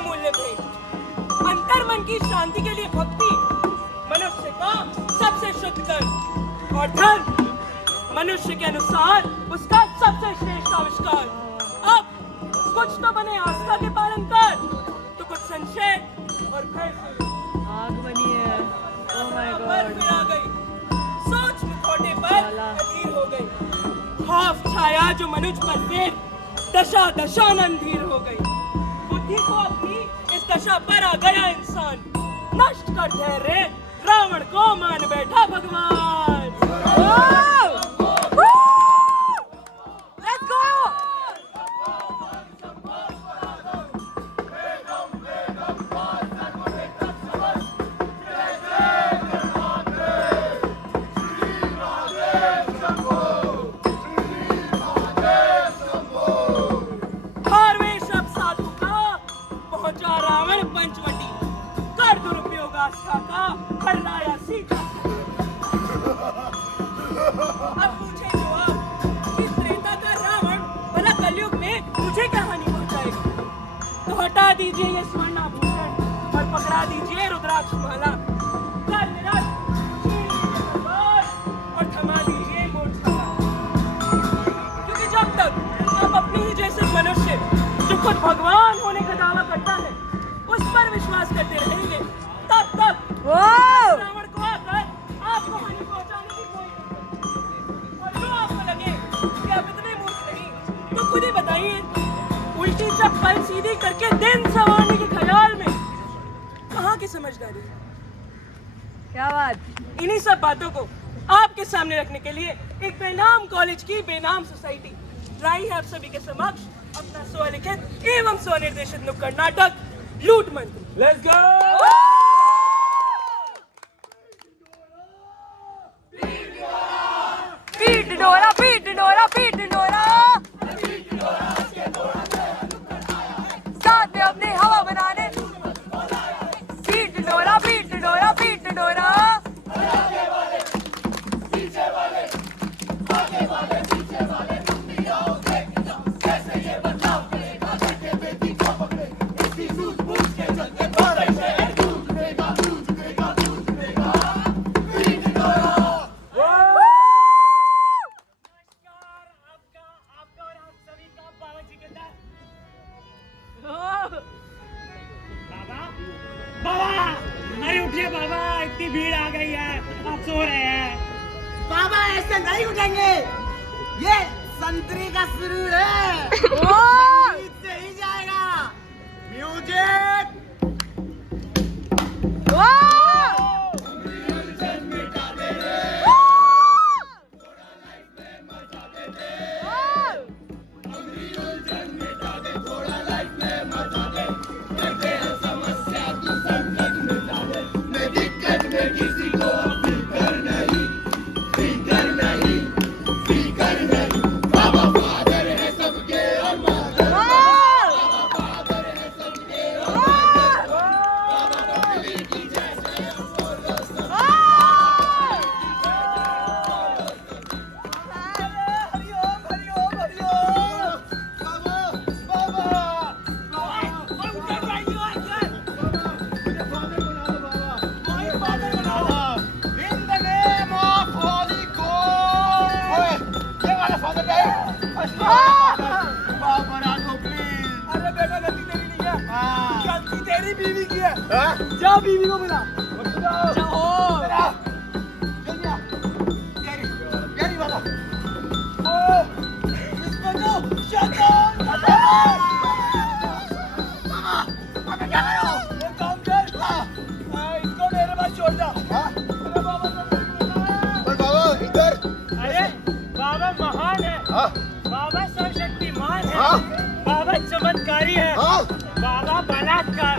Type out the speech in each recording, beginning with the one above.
अमूल्य भेंट। अंतर मन की शांति के लिए भक्ति मनुष्य का सबसे शुद्ध कर्म, और धर्म मनुष्य के अनुसार उसका सबसे श्रेष्ठ आविष्कार। अब कुछ तो बने आस्था के पालन कर, तो कुछ संशय और भय से आग बनी है। ओह माय पर गॉड। फिर आ गई, सोच मुखौटे पर अधीर हो गई। खौफ छाया जो मनुज पर फिर दशा दशानंदीर हो गई। बुद्धि को अपनी इस दशा पर आ गया इंसान, नष्ट कर धैर्य रावण को मान बैठा भगवान। Let's go! हारवेश अब साधु का पहुंचा रावण पंचवटी, कर दुरुपयोग आस्था का कर लाया सीता। अब पूछे जो आप कि त्रेता का रावण भला कलयुग में मुझे क्या हानि पहुंचाएगा, तो हटा दीजिए ये स्वर्णाभूषण और पकड़ा दीजिए रुद्राक्ष माला, कर निराश छीन लीजिए तलवार और थमा दीजिए मूर्छा। क्योंकि जब तक आप अपनी ही जैसे मनुष्य जो खुद भगवान होने का दावा करता है उस पर विश्वास करते रहेंगे, तब तक रावण को आकर आपको हानि पहुंचाने की कोई नहीं। और जो आपको लगे कि आप इतने मूर्ख नहीं, तो खुद ही बताइए, उल्टी चप्पल सीधी करके दिन संवारने के ख्याल में कहाँ की समझदारी है। क्या बात। इन्हीं सब बातों को आपके सामने रखने के लिए एक बेनाम कॉलेज की बेनाम सोसाइटी लाई है आप सभी के समक्ष अपना स्वलिखित एवं स्वनिर्देशित नुक्कड़ नाटक लूट मंत्री। Let's go. पीट डोरा पीट डोरा पीट डोरा, साथ में अपने हवा बनाने। पीट डोरा पीट डोरा पीट डोरा। बाबा, अरे उठिए बाबा, इतनी भीड़ आ गई है, आप सो रहे हैं। बाबा ऐसे नहीं उठेंगे, ये संतरी का शुरू है। से ही जाएगा म्यूजिक। जा बीवी को मिला। बाबा महान है, बाबा सर्वशक्तिमान है, बाबा चमत्कारी है, बाबा बलात्कार।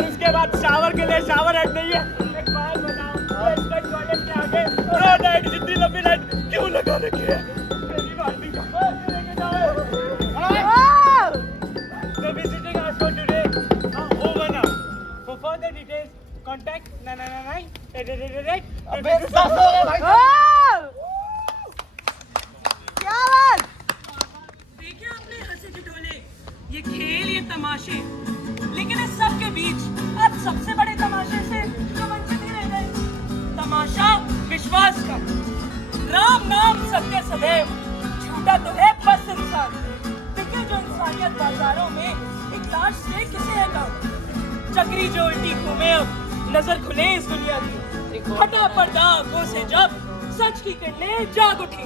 और उसके बाद शावर के लिए शावर हेड नहीं है। एक बात बताओ, वेस्टर्न टॉयलेट के आगे रो लाइट जितनी लंबी लाइट क्यों लगा रखी है? मेरी बाल्टी का लेके जाओ। The visiting hours for today are over now. For further details, contact 999. अबे सास हो गया भाई। क्या बात? देखिए आपने हंसे ठिठोले, ये खेल, ये तमाशे, लेकिन इस सब के बीच आप सबसे बड़े तमाशे से जो वंचित ही रह गए। तमाशा विश्वास का। राम नाम सत्य सदैव, झूठा तो है बस इंसान। देखिए जो इंसानियत बाजारों में एक लाश से किसे है काम। चक्री जो उल्टी घूमे अब नजर खुले इस दुनिया की। हटा पर्दा आंखों से जब सच की किरणें जाग उठी।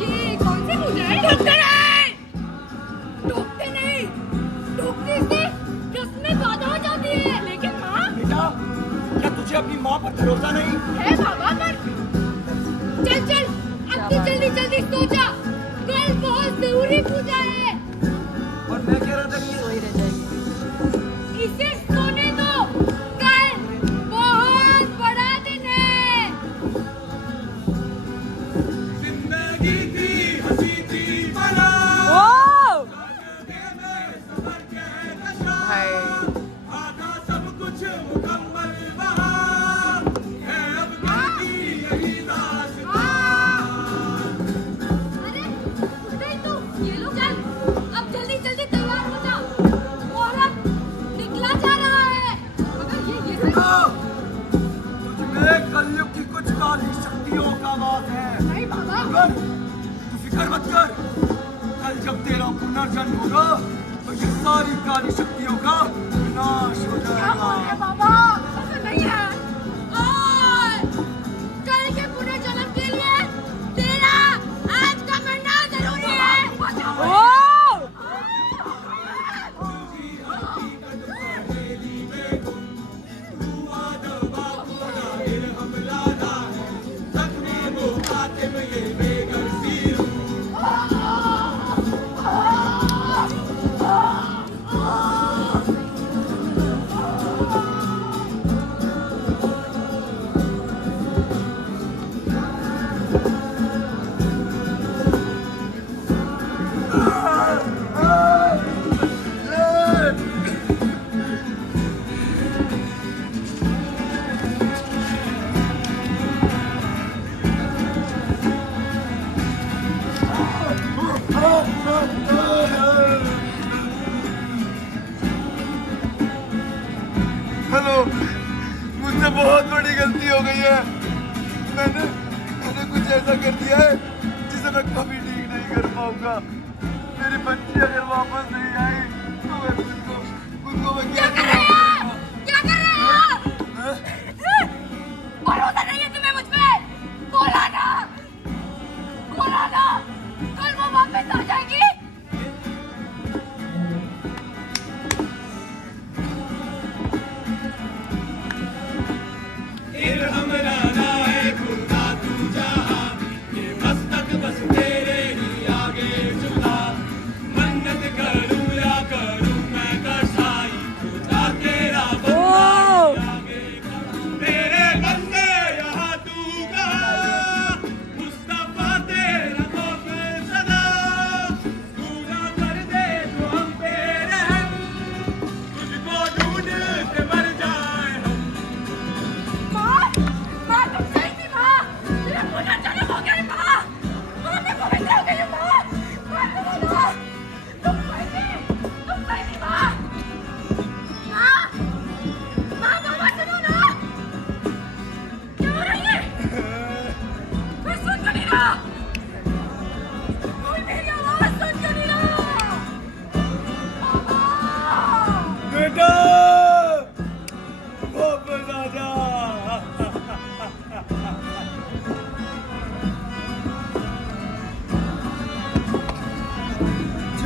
ये कौन सी पूजा है? टूटते नहीं, टूटती इससे रस्में बाधा हो जाती है। लेकिन माँ बेटा, क्या तुझे अपनी माँ पर भरोसा नहीं? है बाबा पर। चल चल अब तू जल्दी जल्दी सो जा, कल बहुत जरूरी पूजा है। और मैं कह रहा था कि सोई रह जाएगी। इसे सोने दो, कल बहुत बड़ा दिन है। जिंदगी थी हंसी थी बना, आधा सब कुछ मुकम्मल वहाँ है, अब कहती यही दास्तां। अरे उठ तू, ये लो चल, अब जल्दी जल्दी तैयार हो जा, मुहर्रम निकला जा रहा है। अगर ये तुझमें कलयुग की कुछ काली शक्तियों का वास है। नहीं बाबा, मगर तू फिक्र मत कर, कल जब तेरा पुनर्जन्म होगा तो ये सारी काली शक्तियों का विनाश हो क्या जाएगा। बोल रहे बाबा? ऐसा नहीं है। और कल के पुनर्जन्म के लिए तेरा आज का मरना जरूरी है। हेलो, मुझसे बहुत बड़ी गलती हो गई है। मैंने कुछ ऐसा कर दिया है जिसे मैं कभी ठीक नहीं कर पाऊंगा। मेरी बच्ची अगर वापस नहीं आई तो मैं उसको मैं क्या कर रहे हो? क्या कर रहे हो? भरोसा नहीं है तुम्हें मुझ पे? बोला ना, कल वो वापस आ जाएगी। मन्नत करूं या करूं मैं कसाई, खुदा के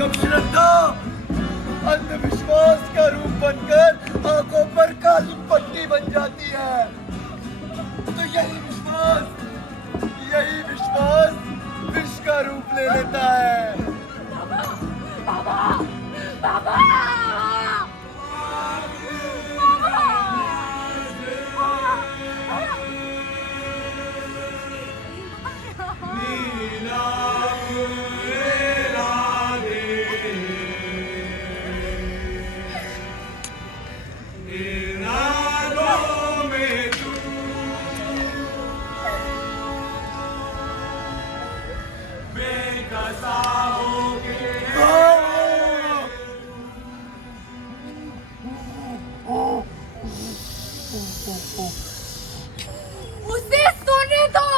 जब श्रद्धा अंधविश्वास का रूप बनकर आंखों पर काली पट्टी बन जाती है, तो यही विश्वास विष का रूप ले लेता है। बाबा बाबा उसे सोने दो,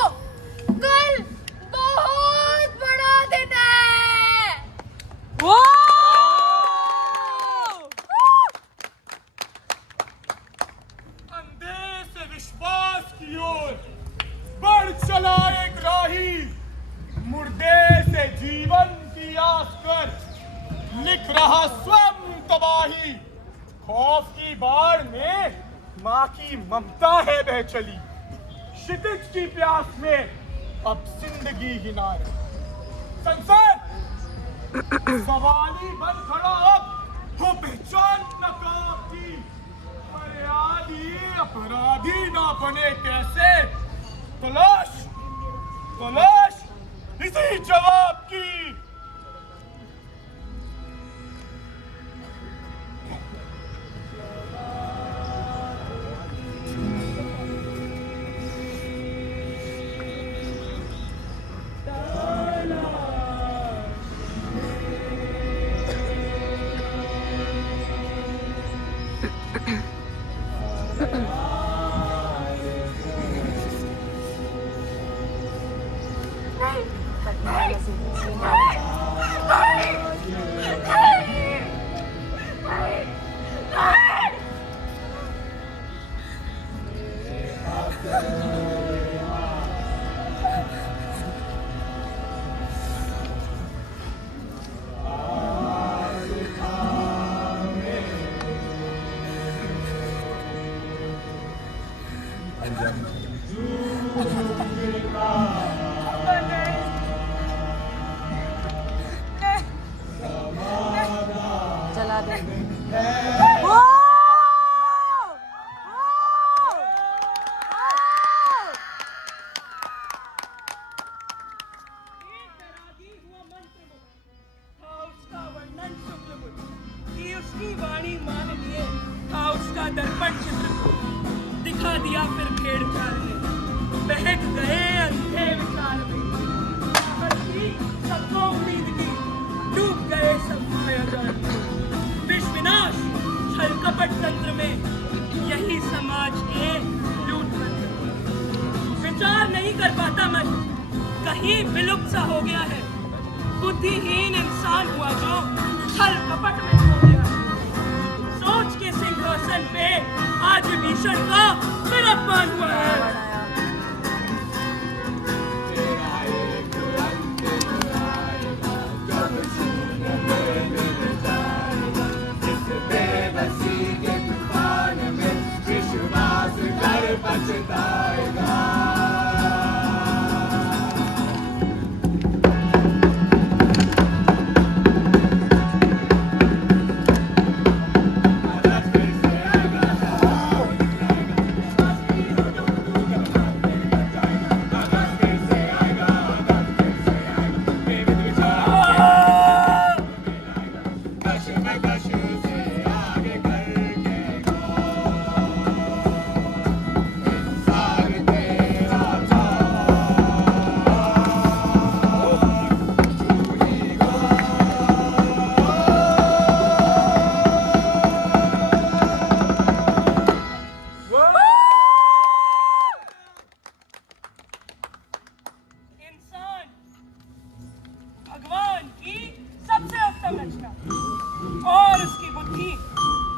कल बहुत बड़ा दिन है। अंधे से विश्वास की ओर बढ़ चला एक राही, मुर्दे से जीवन की आस कर लिख रहा स्वयं तबाही। खौफ की बाढ़ में माँ की ममता है बह चली, क्षितिज की प्यास में अब जिंदगी ही ना रही। संसार सवाली बन खड़ा अब हो पहचान नकाब की, मर्यादी अपराधी ना बने कैसे, तलाश इसी जवाब की। जला दे। उसकी वाणी मान लिए था उसका दर्पण चित्र, दिखा दिया फिर भेड़ चाल ने, बहक गए अंधे विचार में, सबको उम्मीद की डूब गए सब मायाजाल में। विश्व विनाश छल कपट तंत्र में, यही समाज के लूट मंत्र। विचार नहीं कर पाता मन, कहीं विलुप्त सा हो गया है, बुद्धिहीन इंसान हुआ जो छल कपट में खो गया। सोच के सिंहासन पे आज भीषण का फिर अपमान हुआ है।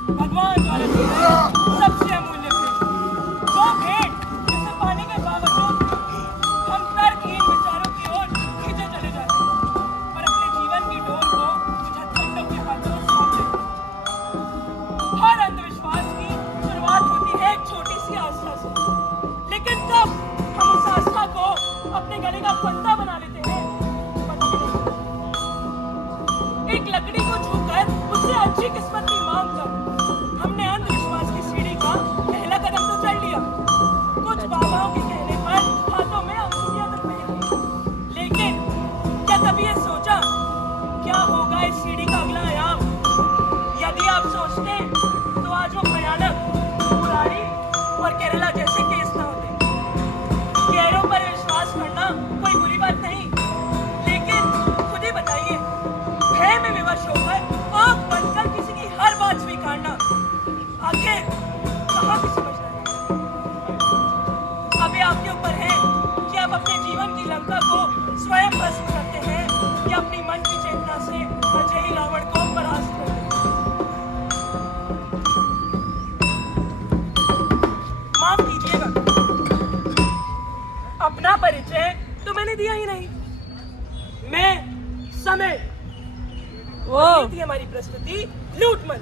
भगवान द्वारा दी गई सबसे अमूल्य भेंट। वो भेंट जिसे पाने के बावजूद हम तर्कहीन विचारों की ओर खींचे चले जाते हैं, पर अपने जीवन की डोर को बंदा बना लेते हैं। एक लकड़ी को छूकर उससे अच्छी किस्मत की मांग कर हमने अंधविश्वास की सीढ़ी का पहला कदम तो चढ़ लिया। कुछ बाबाओं के कहने पर हाथों में अंगूठियां तक पहन ली। लेकिन क्या कभी ये सोचा क्या होगा इस सीढ़ी का अगला आयाम? यदि आप सोचते तो आज वो भयानक पुरानी और केरला जैसे केस न होते। गैरों पर विश्वास करना कोई बुरी बात नहीं, लेकिन खुद ही बताइए, भय में विवश होकर आंख बंद कर किसी की हर बात स्वीकारना आखिर कहाँ की समझदारी है? अभी आपके ऊपर है कि आप अपने जीवन की लंका को स्वयं भस्म करते हैं या अपनी मन की चेतना से अजय रावण को परास्त करते हैं। माफ कीजिएगा, अपना परिचय तो मैंने दिया ही नहीं। मैं समय। ये थी हमारी प्रस्तुति लूटमन।